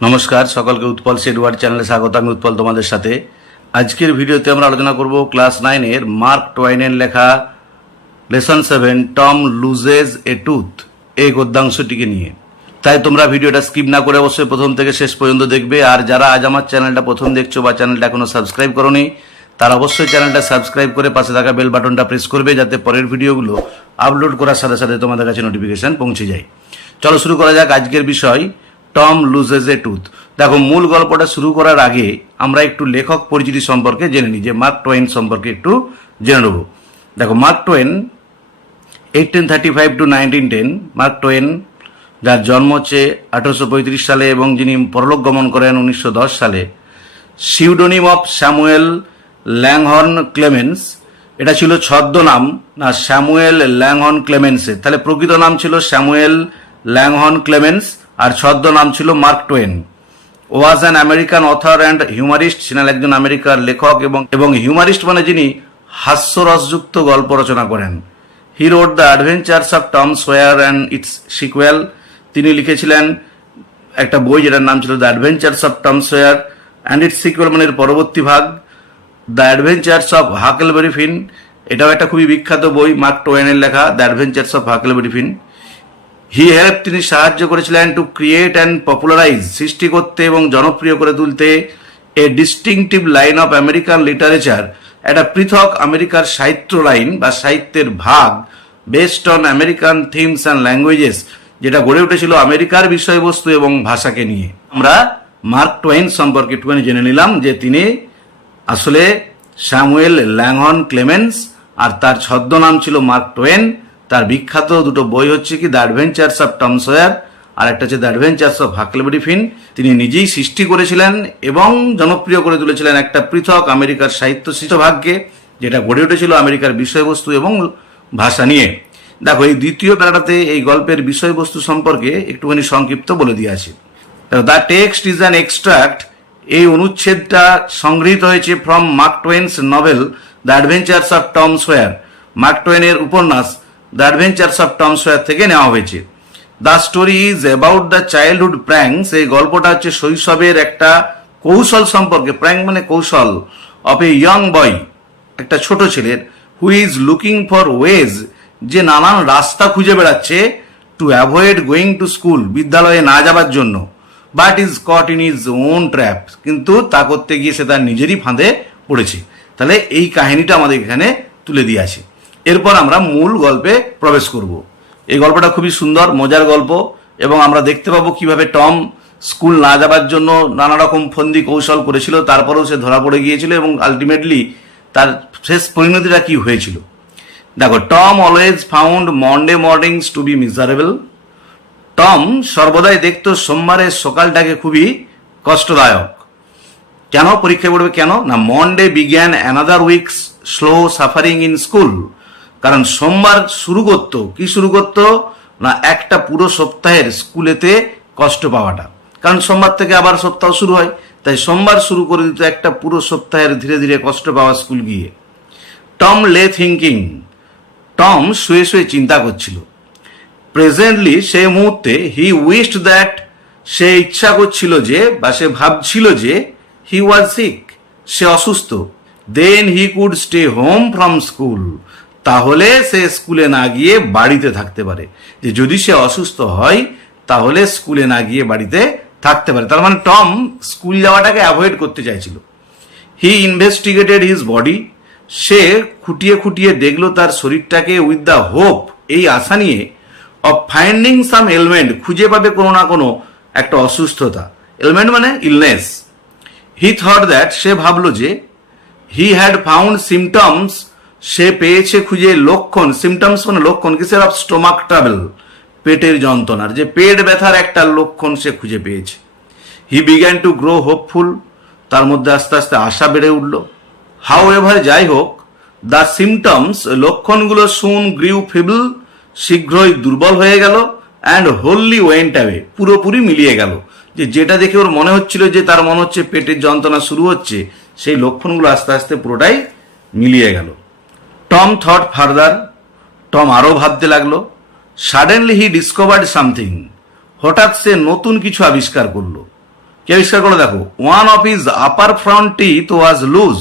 নমস্কার সকলকে উৎপল এডওয়ার্ড চ্যানেলে স্বাগত। আমি উৎপল তোমাদের সাথে। আজকের ভিডিওতে আমরা আলোচনা করব ক্লাস 9 এর মার্ক টোয়াইনের লেখা লেসন 7 টম লুজেস এ টুথ এই গদ্যাংশটিকে নিয়ে। তাই তোমরা ভিডিওটা স্কিপ না করে অবশ্যই প্রথম থেকে শেষ পর্যন্ত দেখবে। আর যারা আজ আমার চ্যানেলটা প্রথম দেখছো বা চ্যানেলটা এখনো সাবস্ক্রাইব করোনি তারা অবশ্যই চ্যানেলটা সাবস্ক্রাইব করে পাশে থাকা বেল বাটনটা প্রেস করবে, যাতে পরের ভিডিওগুলো আপলোড করার সাথে সাথে তোমাদের কাছে নোটিফিকেশন পৌঁছে যায়। চলো শুরু করা যাক আজকের বিষয়, টম লুজেস এ টুথ। দেখো, মূল গল্পটা শুরু করার আগে আমরা একটু লেখক পরিচিতি সম্পর্কে জেনে নিই, যে মার্ক টোয়েন সম্পর্কে একটু জেনে নেব। দেখো, mark two one 1835 to 1910। Mark two one, যার জন্ম হচ্ছে 1835 সালে এবং যিনি পরলোক গমন করেন 1910 সালে। সিউডোনিম অফ স্যামুয়েল ল্যাংহর্ন ক্লেমেন্স, এটা ছিল ছদ্মনাম না স্যামুয়েল ল্যাংহর্ন ক্লেমেন্সের। তাহলে প্রকৃত নাম ছিল স্যামুয়েল ল্যাংহর্ন ক্লেমেন্স আর ছদ্মনাম ছিল Mark Twain. Was an American author and humorist, ছিলেন একজন আমেরিকার লেখক এবং হিউমারিস্ট মানে যিনি হাস্যরসযুক্ত গল্প রচনা করেন। He wrote the adventures of Tom Sawyer and its sequel, তিনি লিখেছিলেন একটা বই যেটার নাম ছিল the adventures of Tom Sawyer and its sequel, মানে এর পরবর্তী ভাগ the adventures of Huckleberry Finn. এটাও একটা খুবই বিখ্যাত বই মার্ক টোয়েনের লেখা, the adventures of Huckleberry Finn. He help, তিনি সাহায্য করেছিলেন টু ক্রিয়েট অ্যান্ড পপুলারাইজ, সৃষ্টি করতে এবং জনপ্রিয় করে তুলতে a distinctive line of American literature, একটা পৃথক আমেরিকার সাহিত্য লাইন বা সাহিত্যের ভাগ, based on American themes and languages, যেটা গড়ে উঠেছিল আমেরিকার বিষয়বস্তু এবং ভাষাকে নিয়ে। আমরা মার্ক টোয়েন সম্পর্কে একটুখানি জেনে নিলাম যে তিনি আসলে স্যামুয়েল ল্যাংহর্ন ক্লেমেন্স আর তার ছদ্মনাম ছিল মার্ক টোয়েন। তার বিখ্যাত দুটো বই হচ্ছে কি the adventures of Tom Sawyer আর একটা হচ্ছে the adventures of Huckleberry Finn. তিনি নিজেই সৃষ্টি করেছিলেন এবং জনপ্রিয় করে তুলেছিলেন একটা পৃথক আমেরিকার সাহিত্য ভাগকে, যেটা গড়ে উঠেছিল আমেরিকার বিষয়বস্তু এবং ভাষা নিয়ে। দেখো, এই দ্বিতীয় প্যারাটাতে এই গল্পের বিষয়বস্তু সম্পর্কে একটুখানি সংক্ষিপ্ত বলে দিয়ে আছে। The text is an extract, এই অনুচ্ছেদটা সংগৃহীত হয়েছে from Mark Twain's novel the adventures of Tom Sawyer. Mark টোয়েনের উপন্যাস the adventures of Tom Sawyer থেকে নেওয়া হয়েছে। The story is about the childhood pranks, এই গল্পটা হচ্ছে শৈশবের একটা কৌশল সম্পর্কে, প্র্যাঙ্ক মানে কৌশল, অফ এ ইয়ং বয়, একটা ছোট ছেলের, who is looking for ways, যে নানান রাস্তা খুঁজে বেড়াচ্ছে, to avoid going to school, বিদ্যালয়ে না যাবার জন্য, but his caught in his own trap, কিন্তু তা করতে গিয়ে সে তার নিজেরই ফাঁদে পড়েছে। তাহলে এই কাহিনীটা আমাদের এখানে তুলে দিয়ে আছে। এরপর আমরা মূল গল্পে প্রবেশ করব। এই গল্পটা খুবই সুন্দর, মজার গল্প, এবং আমরা দেখতে পাবো কিভাবে টম স্কুল না যাবার জন্য নানা রকম ফন্দি কৌশল করেছিল, তারপরেও সে ধরা পড়ে গিয়েছিল এবং আলটিমেটলি তার শেষ পরিণতিটা কি হয়েছিল। দেখো, Tom always found Monday mornings to be miserable. Tom সর্বদাই দেখত সোমবারের সকালটাকে খুবই কষ্টদায়ক। কেন পরীক্ষায় পড়বে, কেন না Monday began another weeks slow suffering in school, কারণ সোমবার শুরু করতো না একটা পুরো সপ্তাহের স্কুলেতে কষ্ট পাওয়াটা, কারণ সোমবার থেকে আবার সপ্তাহ শুরু হয়, তাই সোমবার শুরু করে দিত একটা পুরো সপ্তাহের ধীরে ধীরে কষ্ট পাওয়া স্কুল গিয়ে। টম লে থিঙ্কিং, টম শুয়ে শুয়ে চিন্তা করছিল। প্রেজেন্টলি সেই মুহূর্তে হি উইশড দ্যাট, সে ইচ্ছা করছিল যে বা সে ভাবছিল যে হি ওয়াজ সিক, সে অসুস্থ। Then he could stay home from school, তাহলে সে স্কুলে না গিয়ে বাড়িতে থাকতে পারে, যে যদি সে অসুস্থ হয় তাহলে স্কুলে না গিয়ে বাড়িতে থাকতে পারে। তার মানে টম স্কুল যাওয়াটাকে অ্যাভয়েড করতে চাইছিল। হি ইনভেস্টিগেটেড হিজ বডি, সে খুঁটিয়ে খুঁটিয়ে দেখলো তার শরীরটাকে, উইথ দ্য হোপ, এই আশা নিয়ে, অফ ফাইন্ডিং সাম এলমেন্ট, খুঁজে পাবে কোনো না কোনো একটা অসুস্থতা, এলমেন্ট মানে ইলনেস। হি থট দ্যাট, সে ভাবলো যে, হি হ্যাড ফাউন্ড সিমটমস, সে পেয়েছে খুঁজে লক্ষণ, সিমটমস মানে লক্ষণ কিসের, অফ স্টোমাক ট্রাভেল, পেটের যন্ত্রণার, যে পেট ব্যথার একটা লক্ষণ সে খুঁজে পেয়েছে। হি বিগ্যান টু গ্রো হোপফুল, তার মধ্যে আস্তে আস্তে আশা বেড়ে উঠল। হাউ এভার, যাই হোক, দ্য সিমটমস, লক্ষণগুলো, সুন গ্রিউ ফিবল, শীঘ্রই দুর্বল হয়ে গেল, অ্যান্ড হোললি ওয়েন্ট অ্যাওয়ে, পুরোপুরি মিলিয়ে গেল। যেটা দেখে ওর মনে হচ্ছিল যে তার মনে হচ্ছে পেটের যন্ত্রণা শুরু হচ্ছে, সেই লক্ষণগুলো আস্তে আস্তে পুরোটাই মিলিয়ে গেল। টম থট ফার্দার, টম আরও ভাবতে লাগলো। সাডেনলি হি ডিসকভার্ড সামথিং, হঠাৎ সে নতুন কিছু আবিষ্কার করলো। কি আবিষ্কার করলো দেখো, one of his upper front teeth was loose,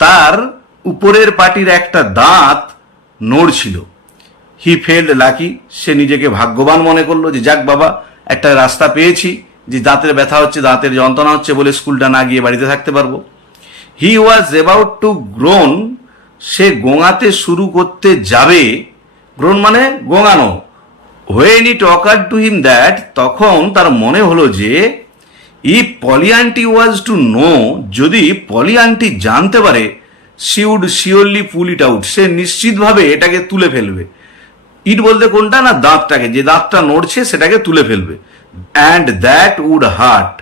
তার উপরের পাটির একটা দাঁত নড়ছিল। হি ফেল্ড লাকি, সে নিজেকে ভাগ্যবান মনে করলো যে যাক বাবা একটা রাস্তা পেয়েছি, যে দাঁতের ব্যথা হচ্ছে, দাঁতের যন্ত্রণা হচ্ছে বলে স্কুলটা না গিয়ে বাড়িতে থাকতে পারবো। He was about to groan, সে গোঙাতে শুরু করতে যাবে, গ্রোন মানে গোঙানো। When it occurred to him that, তখন তার মনে হলো যে if Polly aunty was to know, যদি পলি আন্টি জানতে পারে, she would surely pull it out, সে নিশ্চিতভাবে এটাকে তুলে ফেলবে। ইট বলতে কোনটা না, দাঁতটাকে, যে দাঁতটা নড়ছে সেটাকে তুলে ফেলবে। অ্যান্ড দ্যাট উড হার্ট,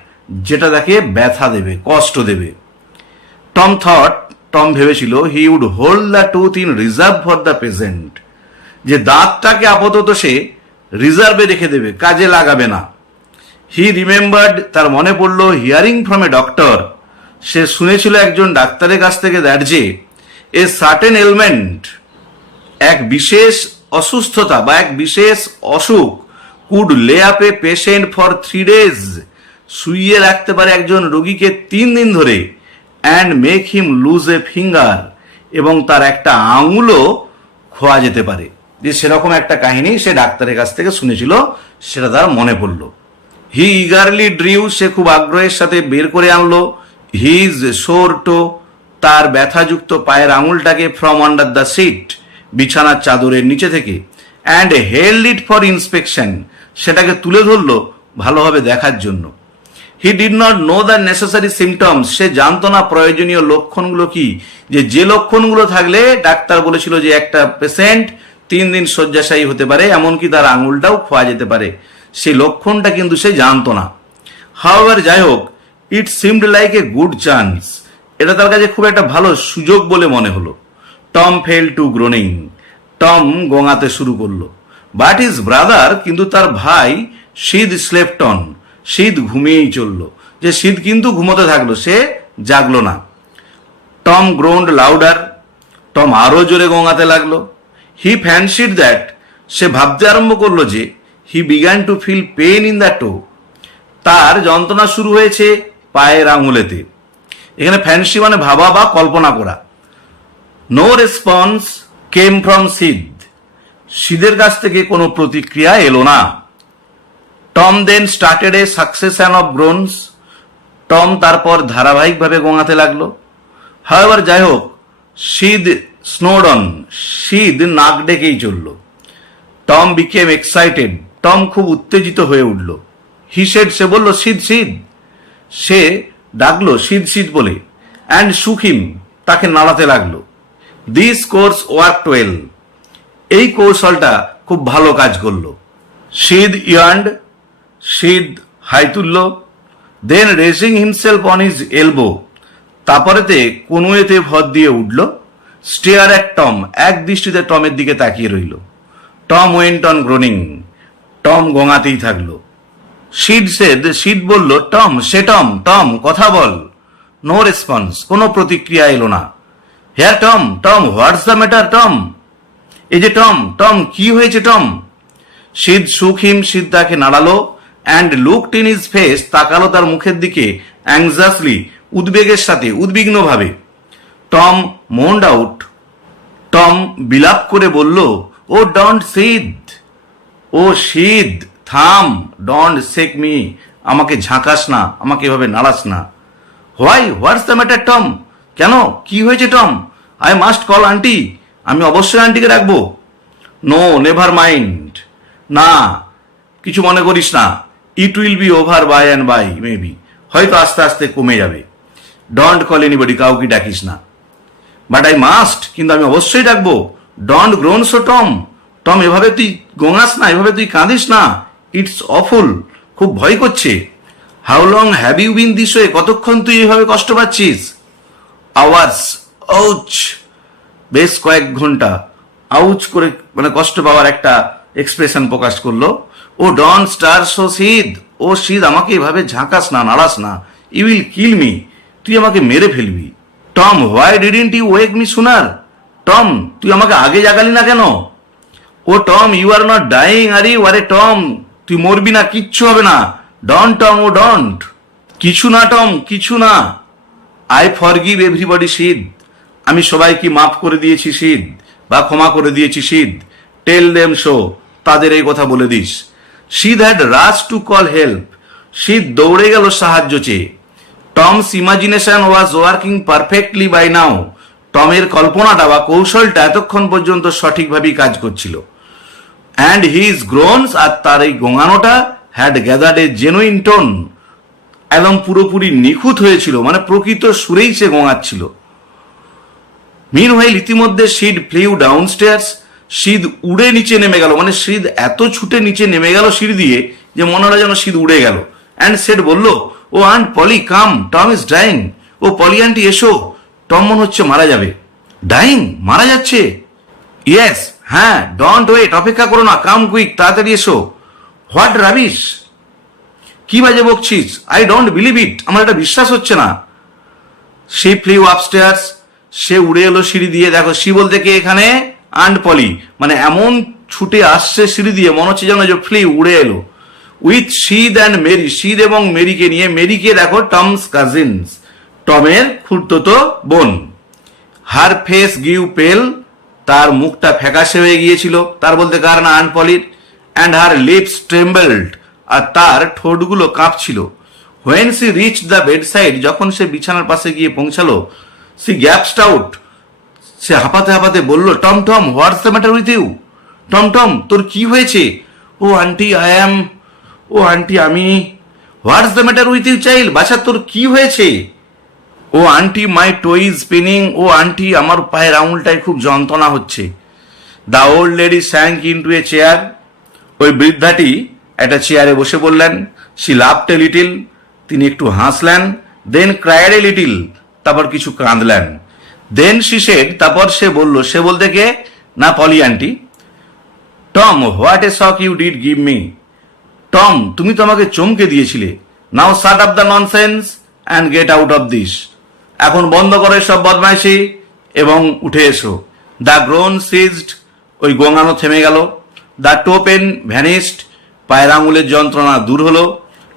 যেটা তাকে ব্যথা দেবে, কষ্ট দেবে। টম ভেবেছিল he would hold the tooth in reserve for the present, যে দাঁতটাকে আপাতত সে রিজার্ভে রেখে দেবে, কাজে লাগাবে না। হি রিমেম্বার্ড, তার মনে পড়ল, হিয়ারিং ফ্রম এ ডক্টর, সে শুনেছিল একজন ডাক্তারের কাছ থেকে, দ্যাট যে এ সার্টেন এলমেন্ট, এক বিশেষ অসুস্থতা বা এক বিশেষ অসুখ, কুড লে up a patient for 3 days, শুইয়ে রাখতে পারে একজন রোগীকে 3 দিন ধরে, and make him lose a finger, এবং তার একটা আঙুলও খোয়া যেতে পারে। যে সেরকম একটা কাহিনী সে ডাক্তারের কাছ থেকে শুনেছিল, সেটা তার মনে পড়ল। হি ইগারলি ড্রিউ, সে খুব আগ্রহের সাথে বের করে আনলো, হিজ সোর টো, তার ব্যথাযুক্ত পায়ের আঙুলটাকে, ফ্রম আন্ডার দ্য সিট, বিছানার চাদরের নিচে থেকে, and held it for inspection, সেটাকে তুলে ধরলো ভালোভাবে দেখার জন্য। He did not know the necessary symptoms, সে জানতো না প্রয়োজনীয় লক্ষণগুলো কি, যে লক্ষণগুলো থাকলে ডাক্তার বলেছিল যে একটা পেশেন্ট 3 দিন শয্যাশায়ী হতে পারে, এমনকি তার আঙুলটাও খোয়া যেতে পারে, সেই লক্ষণটা কিন্তু সে জানতো না। হাওয়ার, যাই হোক, ইট seemed like a good chance, এটা তার কাছে খুব একটা ভালো সুযোগ বলে মনে হলো। Tom fell to groaning, Tom গোঙাতে শুরু করলো। বাট হিজ ব্রাদার, কিন্তু তার ভাই, শীদ স্লেপ্ট অন, শীত ঘুমিয়েই চলল, যে শীত কিন্তু ঘুমোতে থাকলো, সে জাগলো না। টম গ্রোন্ড লাউডার, টম আরো জোরে গোঙাতে লাগলো। হি ফ্যান্সিড দ্যাট, সে ভাবতে আরম্ভ করলো যে he began to feel pain in the toe, তার যন্ত্রণা শুরু হয়েছে পায়ের আঙুলেতে। এখানে ফ্যান্সি মানে ভাবা বা কল্পনা করা। No response came from Sid, সিদের কাছ থেকে কোনো প্রতিক্রিয়া এলো না। Tom then started a succession of groans, Tom তারপর ধারাবাহিকভাবে গোঙাতে লাগলো। হাওয়ার, যাই হোক, সিদ স্নোড অন, সিদ নাক ডেকেই চলল। টম বিকেম এক্সাইটেড, টম খুব উত্তেজিত হয়ে উঠল। হি সেড, সে বলল, সিদ সিদ, সে ডাকলো সিদ সিদ বলে। অ্যান্ড শুক হিম, তাকে নাড়াতে লাগলো। দিস কোর্স ওয়ার্ক ওয়েল, এই কৌশলটা খুব ভালো কাজ করলো। সিদ ইয়ার্নড, সিদ হাই তুলল। Then raising himself on his elbow, তারপরেতে কনুয়েতে ভর দিয়ে উঠল। স্টেয়ার অ্যাট টম, এক দৃষ্টিতে টমের দিকে তাকিয়ে রইল। Tom went on groaning, Tom গোঙাতেই থাকলো। সিড বলল, টম, সে টম, টম কথা বল। নো রেসপন্স, কোনো প্রতিক্রিয়া এলো না। Here Tom, Tom what's the matter Tom, এই যে টম, টম কি হয়েছে টম। সিদ শুক হিম, সিদ তাকে নাড়ালো। And looked in his face, তাকালো তার মুখের দিকে, অ্যাংজাসলি, উদ্বেগের সাথে, উদ্বিগ্নভাবে। টম মোন্ড আউট, টম বিলাপ করে বলল, ও ডোন্ট সিদ, ও সিদ থাম, ডোন্ট শেক মি, আমাকে ঝাঁকাস না, আমাকে এভাবে নাড়াস না। হোয়াটস দ্য ম্যাটার টম, কেন, কি হয়েছে Tom. I must call aunty, আমি অবশ্যই আন্টিকে রাখবো। নো, নেভার মাইন্ড, না কিছু মনে করিস না। It will be over by and by, maybe, হয়তো আস্তে আস্তে কমে যাবে। ডোন্ট কল এনিবডি, কাউকে ডাকিস না। বাট আই মাস্ট, কিন্তু আমি অবশ্যই ডাকবো। Don't grown so Tom, Tom এভাবে তুই গোঙাস না, এভাবে তুই কাঁদিস না। ইটস অফুল, খুব ভয় করছে। How long have you been this way, কতক্ষণ তুই এভাবে কষ্ট পাচ্ছিস। আওয়ার্স, আউচ, বেশ কয়েক ঘন্টা। আউচ করে মানে কষ্ট পাওয়ার একটা এক্সপ্রেশন প্রকাশ করলো। ও ডোন্ট স্টার সো সিদ, ও সিদ আমাকে এভাবে ঝাঁকাস না, নাড়াস না। ইউ উইল কিল মি, তুই আমাকে মেরে ফেলবি। Tom, why didn't you wake me sooner, Tom তুই আমাকে আগে জাগালি না কেন। Oh Tom, you are not dying, আরে আরে টম তুই মরবি না, কিচ্ছু হবে না। Don't Tom, oh don't. কিছু না টম, কিছু না। আই ফরগিভ এভরিবডি সিদ, আমি সবাইকে মাফ করে দিয়েছি সিদ, বা ক্ষমা করে দিয়েছি সিদ। টেল দেম শো, তাদের এই কথা বলে দিস। Sid had rushed to call help, Sid দৌড়ে গেল সাহায্য চেয়ে। Tom's imagination was working perfectly by now, টমের কল্পনাটা বা কৌশলটা এতক্ষণ পর্যন্ত সঠিকভাবেই কাজ করছিল। অ্যান্ড হিজ গ্রোনস, আর তার এই গোঙানোটা, had gathered a genuine tone, একদম পুরোপুরি নিখুঁত হয়েছিল, মানে প্রকৃত সুরেই সে গোঙাচ্ছিল। মিনওয়াইল, ইতিমধ্যে সিড ফ্লিউ ডাউনস্টেয়ার্স, সিদ উড়ে নিচে নেমে গেল, মানে সিদ এত ছুটে নিচে নেমে গেল সিঁড়ি দিয়ে যে মনে হলো যেন সিদ উড়ে গেল। অ্যান্ড সেড, বলল, oh aunt Polly come, Tom is dying, ও পলি আন্টি এসো, টম মনে হচ্ছে মারা যাবে। ডাইং, মারা যাচ্ছে? ইয়েস, হ্যাঁ, ডোন্ট ওয়েট, অপেক্ষা করো না, কাম কুইক, তাড়াতাড়ি এসো। হোয়াট রাবিশ, কি বাজে বকছিস? আই ডোন্ট বিলিভ ইট, আমার এটা বিশ্বাস হচ্ছে না। সি ফ্লিউ আপস্টেয়ার্স, সে উড়ে এলো সিঁড়ি দিয়ে। দেখো, সি বলতে কে এখানে? আন্ট পলি, মানে এমন ছুটে আসছে সিঁড়ি দিয়ে মনে হচ্ছে যেন যে ফ্লি উড়ে এলো। উইথ সিদ অ্যান্ড মেরি, সিদ এবং মেরিকে নিয়ে। মেরিকে দেখো টমস কাজিনস, টমের খুড়তুতো বোন। হার ফেস গিভ পেল, তার মুখটা ফ্যাকাশে হয়ে গিয়েছিল। তার বলতে কার না? আন্ট পলির। অ্যান্ড হার লিপস ট্রেম্বলড, আর তার ঠোঁটগুলো কাঁপছিল। When she reach the bedside, যখন সে বিছানার পাশে গিয়ে পৌঁছালো, সি গ্যাপসড আউট, সে হাঁপাতে হাঁপাতে বলল, Tom Tom, what's the matter with you? Tom Tom, তোর কি হয়েছে? ও আন্টি, আই অ্যাম, ও আন্টি আমি। What's the matter with you child, বাচ্চা তোর কি হয়েছে? Oh aunty, my toe is spinning, ও আন্টি আমার পায়ের আঙুলটায় খুব যন্ত্রণা হচ্ছে। The old lady sank into a chair, ওই বৃদ্ধাটি একটা চেয়ারে বসে পড়লেন। শি লাফড এ লিটিল, তিনি একটু হাসলেন। দেন ক্রাইড এ লিটিল, তারপর কিছু কাঁদলেন। দেন শি সেড, তারপর সে বলল, সে বলতে কে না? Polly aunty. Tom, what a shock you did give me, Tom তুমি তো আমাকে চমকে দিয়েছিলে। Now shut up the nonsense and get out of this, এখন বন্ধ করে সব বদমাইশি এবং উঠে এসো। দ্য গ্রোন সিজড, ওই গোঙানো থেমে গেল। দ্য টো পেন ভ্যানিস্ট, পায়ের আঙুলের যন্ত্রণা দূর হলো।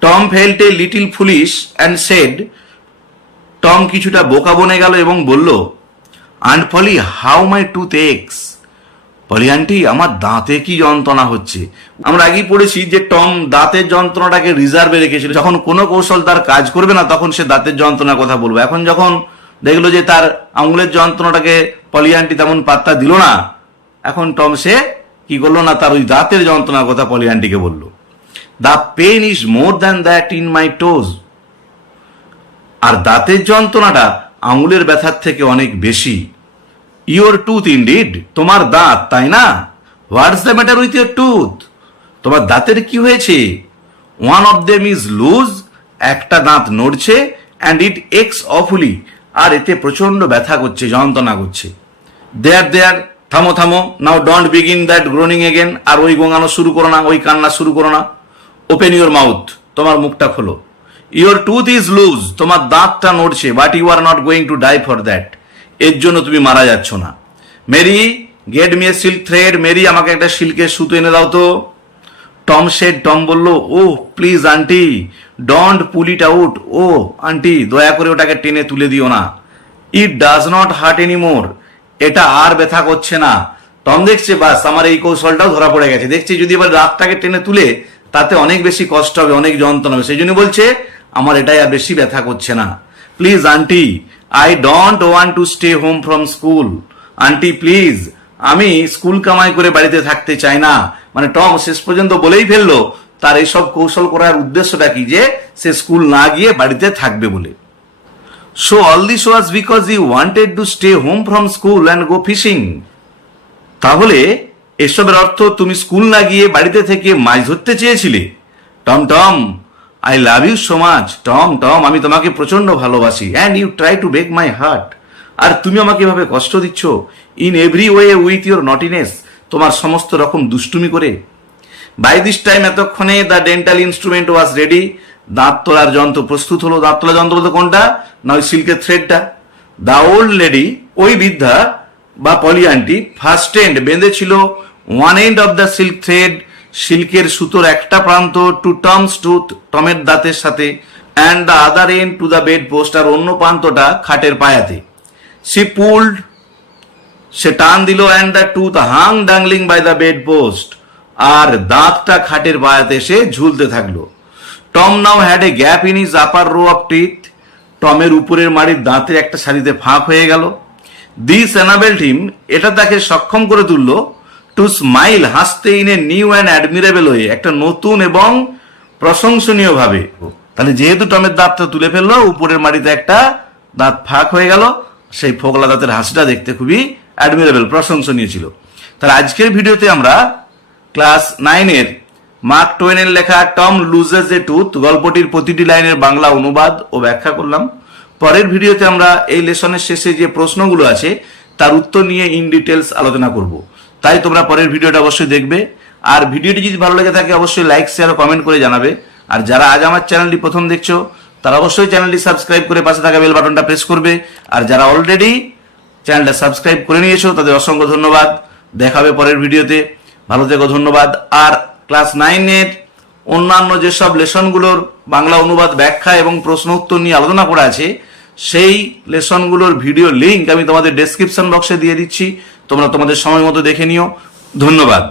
Tom felt a little foolish and said, Tom কিছুটা বোকা বনে গেল এবং বলল, aunt Polly, how my tooth aches, Polly aunty আমার দাঁতে কি যন্ত্রণা হচ্ছে। আমরা আগেই পড়েছি যে টম দাঁতের যন্ত্রণাটাকে রিজার্ভে রেখেছিল, যখন কোনো কৌশল তার কাজ করবে না তখন সে দাঁতের যন্ত্রণার কথা বলবে। এখন যখন দেখলো যে তার আঙুলের যন্ত্রণাটাকে পলি আন্টি তেমন পাত্তা দিল না, এখন টম সে কি করলো না, তার ওই দাঁতের যন্ত্রণার কথা পলি আন্টিকে বললো। The pain is more than that in my toes, আর দাঁতের যন্ত্রণাটা আঙুলের ব্যথার থেকে অনেক বেশি। ইউর টুথ ইনডিড, তোমার দাঁত, তাই না? What's the matter with your tooth, তোমার দাঁতের কি হয়েছে? One of them is loose, একটা দাঁত নড়ছে। অ্যান্ড ইট এক্স অফুলি, আর এতে প্রচন্ড ব্যথা করছে, যন্ত্রণা করছে। দেয়ার দেয়ার, থামো থামো, now don't begin that groaning again, আর ওই গোঙানো শুরু করো না, ওই কান্না শুরু করো না। ওপেন ইউর মাউথ, তোমার মুখটা খোলো। ইউর টুথ ইজ লুজ, তোমার দাঁতটা নড়ছে, but you are not going to die for that, এর জন্য তুমি মারা যাচ্ছ না। Mary, get me a silk thread, Mary আমাকে একটা সিল্কের সুতো এনে দাও তো। টম সেড, টম বলল, oh please aunty, don't pull it out, ও আন্টি দয়া করে ওটাকে টেনে তুলে দিও না। It does not hurt anymore, এটা আর ব্যথা করছে না। টম দেখছে, বাস আমার এই কৌশলটাও ধরা পড়ে গেছে, দেখছি যদি এবার রাতটাকে টেনে তুলে তাতে অনেক বেশি কষ্ট হবে, অনেক যন্ত্রণা হবে, সেই জন্য বলছে আমার এটাই আর বেশি ব্যথা করছে না। Please aunty, I don't want to stay home from school, aunty please, আমি স্কুল কামাই করে বাড়িতে থাকতে চাই না। মানে টম শেষ পর্যন্ত বলেই ফেললো তার এইসব কৌশল করার উদ্দেশ্যটা কি, যে সে স্কুল না গিয়ে বাড়িতে থাকবে বলে। So all this was because he wanted to stay home from school and go fishing, তাহলে এসবের অর্থ তুমি স্কুল না গিয়ে বাড়িতে থেকে মাছ ধরতে চেয়েছিলে। Tom Tom, I love you so much, Tom Tom আমি তোমাকে প্রচন্ড ভালোবাসি। And you try to break my heart, আর তুমি আমাকে এভাবে কষ্ট দিচ্ছ। In every way with your naughtiness, তোমার সমস্ত রকম দুষ্টুমি করে। বাই দিস টাইম, এতক্ষণে the dental instrument was ready, দাঁত তোলার যন্ত্র প্রস্তুত হলো। দাঁত তোলার যন্ত্র বলতে কোনটা না, ওই সিল্কের থ্রেডটা। দ্য ওল্ড লেডি, ওই বৃদ্ধা বা পলি আন্টি, ফার্স্ট এন্ড বেঁধেছিল one end of the silk thread, সিল্কের সুতোর একটা প্রান্ত, টু টমস টুথ, টমের দাঁতের সাথে। And the other end to the bed post, আর অন্য প্রান্তটা খাটের পায়াতে। সি পুলড, সে টান দিল, and the tooth hung dangling by the bed post, আর দাঁতটা খাটের পায়াতে এসে ঝুলতে থাকলো। Tom now had a gap in his upper row of teeth, টমের উপরের মাড়ির দাঁতের একটা সারিতে ফাঁক হয়ে গেল। দিস এনাবেলড হিম, এটা তাকে সক্ষম করে তুললো, টু স্মাইল, হাসতে, in a new and admirable way, একটা নতুন এবং প্রশংসনীয় ভাবে। তাহলে যেহেতু টমের দাঁতটা তুলে ফেললো, উপরের মাড়িতে একটা দাঁত ফাঁক হয়ে গেল, সেই ফোকলা দাঁতের হাসিটা দেখতে খুবই অ্যাডমিরেবল, প্রশংসনীয় ছিল। তাহলে আজকের ভিডিওতে আমরা ক্লাস 9-এর মার্ক টোয়েনের লেখা টম লুজেস এ টুথ গল্পটির প্রতিটি লাইনের বাংলা অনুবাদ ও ব্যাখ্যা করলাম। পরের ভিডিওতে আমরা এই লেসনের শেষে যে প্রশ্নগুলো আছে তার উত্তর নিয়ে ইন ডিটেলস আলোচনা করব। তাই তোমরা পরের ভিডিওটা অবশ্যই দেখবে। আর ভিডিওটি যদি ভালো লেগে থাকে অবশ্যই লাইক, শেয়ার ও কমেন্ট করে জানাবে। আর যারা আজ আমার চ্যানেলটি প্রথম দেখছো তারা অবশ্যই চ্যানেলটি সাবস্ক্রাইব করে পাশে থাকা বেল বাটনটা প্রেস করবে। আর যারা অলরেডি চ্যানেলটা সাবস্ক্রাইব করে নিয়েছো তাদের অসংখ্য ধন্যবাদ। দেখা হবে পরের ভিডিওতে। ভালো থেকো, ধন্যবাদ। আর ক্লাস 9-এর অন্যান্য যেসব লেসনগুলোর বাংলা অনুবাদ, ব্যাখ্যা এবং প্রশ্ন উত্তর নিয়ে আলোচনা করা আছে সেই লেসনগুলোর ভিডিও লিঙ্ক আমি তোমাদের ডেসক্রিপশন বক্সে দিয়ে দিচ্ছি। তোমরা তোমাদের সময় মতো দেখে নিও। ধন্যবাদ।